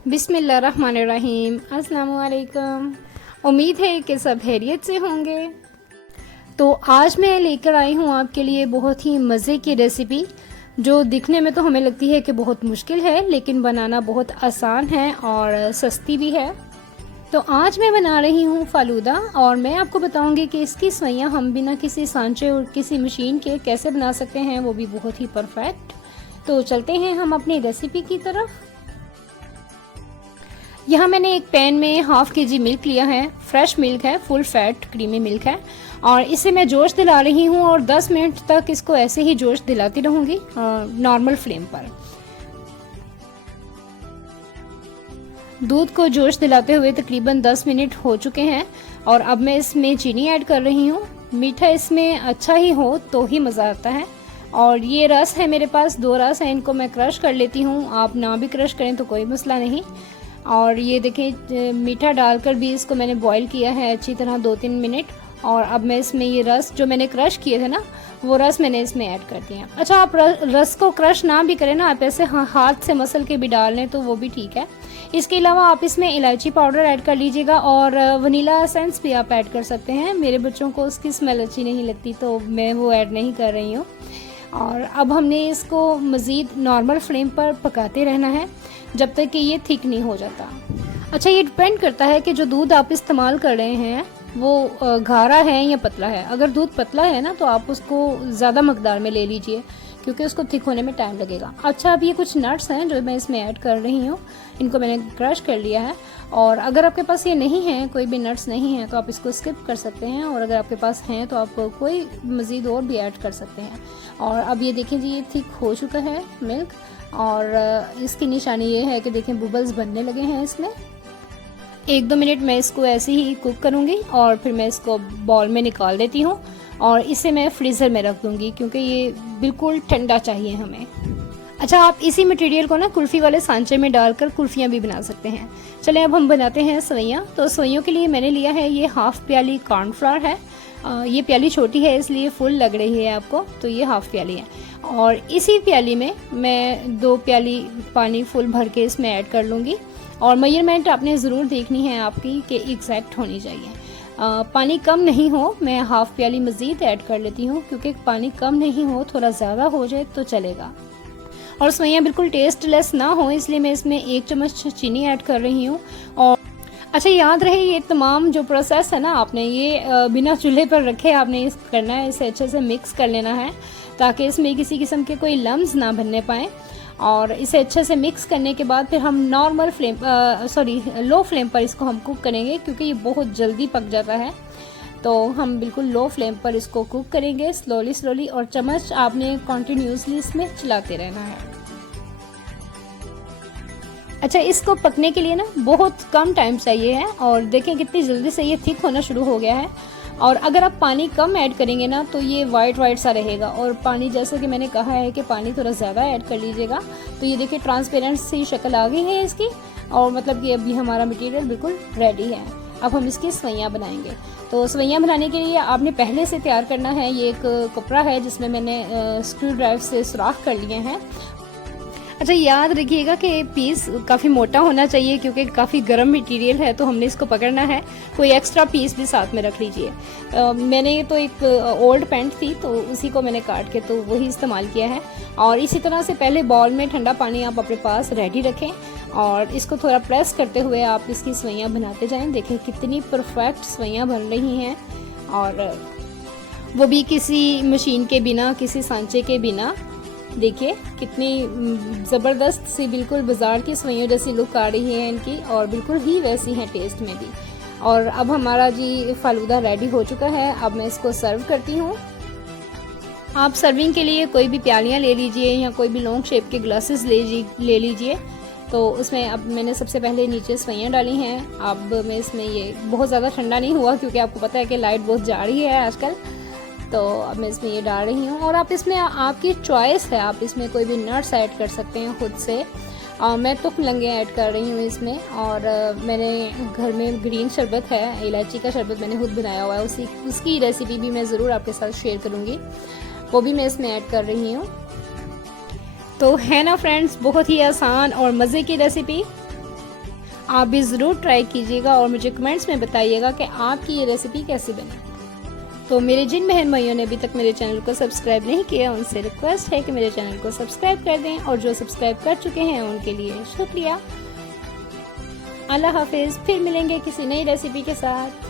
बिस्मिल्लाहिर्रहमानिर्रहीम। अस्सलाम वालेकुम। उम्मीद है कि सब खैरियत से होंगे। तो आज मैं लेकर आई हूँ आपके लिए बहुत ही मज़े की रेसिपी, जो दिखने में तो हमें लगती है कि बहुत मुश्किल है, लेकिन बनाना बहुत आसान है और सस्ती भी है। तो आज मैं बना रही हूँ फालूदा, और मैं आपको बताऊँगी कि इसकी सवैयाँ हम बिना किसी सांचे और किसी मशीन के कैसे बना सकते हैं, वो भी बहुत ही परफेक्ट। तो चलते हैं हम अपनी रेसिपी की तरफ। यहाँ मैंने एक पैन में हाफ के जी मिल्क लिया है। फ्रेश मिल्क है, फुल फैट क्रीमी मिल्क है, और इसे मैं जोश दिला रही हूँ और 10 मिनट तक इसको ऐसे ही जोश दिलाती रहूँगी नॉर्मल फ्लेम पर। दूध को जोश दिलाते हुए तकरीबन 10 मिनट हो चुके हैं, और अब मैं इसमें चीनी ऐड कर रही हूँ। मीठा इसमें अच्छा ही हो तो ही मज़ा आता है। और ये रस है मेरे पास, 2 रस हैं, इनको मैं क्रश कर लेती हूँ। आप ना भी क्रश करें तो कोई मसला नहीं। और ये देखें, मीठा डालकर भी इसको मैंने बॉईल किया है अच्छी तरह 2-3 मिनट। और अब मैं इसमें ये रस जो मैंने क्रश किए थे ना, वो रस मैंने इसमें ऐड कर दिया। अच्छा, आप रस को क्रश ना भी करें ना, आप ऐसे हाथ से मसल के भी डाल लें तो वो भी ठीक है। इसके अलावा आप इसमें इलायची पाउडर ऐड कर लीजिएगा, और वनीला एसेंस भी आप ऐड कर सकते हैं। मेरे बच्चों को उसकी स्मेल अच्छी नहीं लगती, तो मैं वो ऐड नहीं कर रही हूँ। और अब हमने इसको मज़ीद नॉर्मल फ्लेम पर पकाते रहना है जब तक कि ये थिक नहीं हो जाता। अच्छा, ये डिपेंड करता है कि जो दूध आप इस्तेमाल कर रहे हैं वो गाढ़ा है या पतला है। अगर दूध पतला है ना, तो आप उसको ज़्यादा मकदार में ले लीजिए, क्योंकि उसको थिक होने में टाइम लगेगा। अच्छा, अब ये कुछ नट्स हैं जो मैं इसमें ऐड कर रही हूँ, इनको मैंने क्रश कर लिया है। और अगर आपके पास ये नहीं है, कोई भी नट्स नहीं है, तो आप इसको स्किप कर सकते हैं, और अगर आपके पास हैं तो आप कोई मज़ीद और भी ऐड कर सकते हैं। और अब ये देखें जी, ये थिक हो चुका है मिल्क, और इसकी निशानी ये है कि देखें बुबल्स बनने लगे हैं इसमें। 1-2 मिनट मैं इसको ऐसे ही कुक करूँगी, और फिर मैं इसको बाउल में निकाल देती हूँ, और इसे मैं फ्रीज़र में रख दूँगी, क्योंकि ये बिल्कुल ठंडा चाहिए हमें। अच्छा, आप इसी मटेरियल को ना कुल्फ़ी वाले सांचे में डालकर कुल्फ़ियाँ भी बना सकते हैं। चलें, अब हम बनाते हैं सवैयाँ। तो सवैयों के लिए मैंने लिया है ये हाफ़ प्याली कॉर्नफ्लावर है। ये प्याली छोटी है इसलिए फुल लग रही है आपको, तो ये हाफ़ प्याली है। और इसी प्याली में मैं 2 प्याली पानी फुल भर के इसमें ऐड कर लूँगी। और मेजरमेंट आपने ज़रूर देखनी है आपकी कि एग्जैक्ट होनी चाहिए। पानी कम नहीं हो, मैं हाफ़ प्याली मज़ीद ऐड कर लेती हूँ, क्योंकि पानी कम नहीं हो, थोड़ा ज़्यादा हो जाए तो चलेगा। और सवैयाँ बिल्कुल टेस्टलेस ना हो, इसलिए मैं इसमें 1 चम्मच चीनी ऐड कर रही हूँ। और अच्छा, याद रहे ये तमाम जो प्रोसेस है ना, आपने ये बिना चूल्हे पर रखे आपने इस करना है। इसे अच्छे से मिक्स कर लेना है, ताकि इसमें किसी किस्म के कोई लम्स ना बनने पाएँ। और इसे अच्छे से मिक्स करने के बाद फिर हम लो फ्लेम पर इसको हम कुक करेंगे, क्योंकि ये बहुत जल्दी पक जाता है। तो हम बिल्कुल लो फ्लेम पर इसको कुक करेंगे स्लोली, और चम्मच आपने कॉन्टीन्यूसली इसमें चलाते रहना है। अच्छा, इसको पकने के लिए ना बहुत कम टाइम चाहिए है, और देखें कितनी जल्दी से ये थिक होना शुरू हो गया है। और अगर आप पानी कम ऐड करेंगे ना, तो ये वाइट सा रहेगा। और पानी, जैसे कि मैंने कहा है कि पानी थोड़ा ज़्यादा ऐड कर लीजिएगा। तो ये देखिए ट्रांसपेरेंट सी शक्ल आ गई है इसकी, और मतलब कि अभी हमारा मटेरियल बिल्कुल रेडी है। अब हम इसकी सवैयाँ बनाएंगे। तो सवैयाँ बनाने के लिए आपने पहले से तैयार करना है, ये एक कपड़ा है जिसमें मैंने स्क्रू ड्राइवर से सुराख कर लिए हैं। अच्छा, याद रखिएगा कि पीस काफ़ी मोटा होना चाहिए, क्योंकि काफ़ी गर्म मटेरियल है, तो हमने इसको पकड़ना है। कोई एक्स्ट्रा पीस भी साथ में रख लीजिए। मैंने तो एक ओल्ड पैंट थी, तो उसी को मैंने काट के तो वही इस्तेमाल किया है। और इसी तरह से पहले बाउल में ठंडा पानी आप अपने पास रेडी रखें, और इसको थोड़ा प्रेस करते हुए आप इसकी सवैयाँ बनाते जाएं। देखें कितनी परफेक्ट सवैयाँ बन रही हैं, और वो भी किसी मशीन के बिना, किसी सांचे के बिना। देखिए कितनी ज़बरदस्त सी, बिल्कुल बाज़ार की सवैयों जैसी लुक आ रही है इनकी, और बिल्कुल ही वैसी हैं टेस्ट में भी। और अब हमारा जी फालूदा रेडी हो चुका है। अब मैं इसको सर्व करती हूँ। आप सर्विंग के लिए कोई भी प्यालियाँ ले लीजिए, या कोई भी लॉन्ग शेप के ग्लासेस ले लीजिए। तो उसमें अब मैंने सबसे पहले नीचे सवैयाँ डाली हैं। अब मैं इसमें, ये बहुत ज़्यादा ठंडा नहीं हुआ, क्योंकि आपको पता है कि लाइट बहुत जा रही है आजकल। तो अब मैं इसमें ये डाल रही हूँ, और आप इसमें, आपकी चॉइस है, आप इसमें कोई भी नट्स ऐड कर सकते हैं खुद से। मैं तो लंगे ऐड कर रही हूँ इसमें। और मैंने घर में ग्रीन शरबत है, इलायची का शरबत मैंने खुद बनाया हुआ है, उसकी रेसिपी भी मैं ज़रूर आपके साथ शेयर करूँगी, वो भी मैं इसमें ऐड कर रही हूँ। तो है ना फ्रेंड्स, बहुत ही आसान और मज़े की रेसिपी। आप भी ज़रूर ट्राई कीजिएगा और मुझे कमेंट्स में बताइएगा कि आपकी ये रेसिपी कैसी बनी। तो मेरे जिन बहन भाइयों ने अभी तक मेरे चैनल को सब्सक्राइब नहीं किया, उनसे रिक्वेस्ट है कि मेरे चैनल को सब्सक्राइब कर दें, और जो सब्सक्राइब कर चुके हैं उनके लिए शुक्रिया। अल्लाह हाफिज़। फिर मिलेंगे किसी नई रेसिपी के साथ।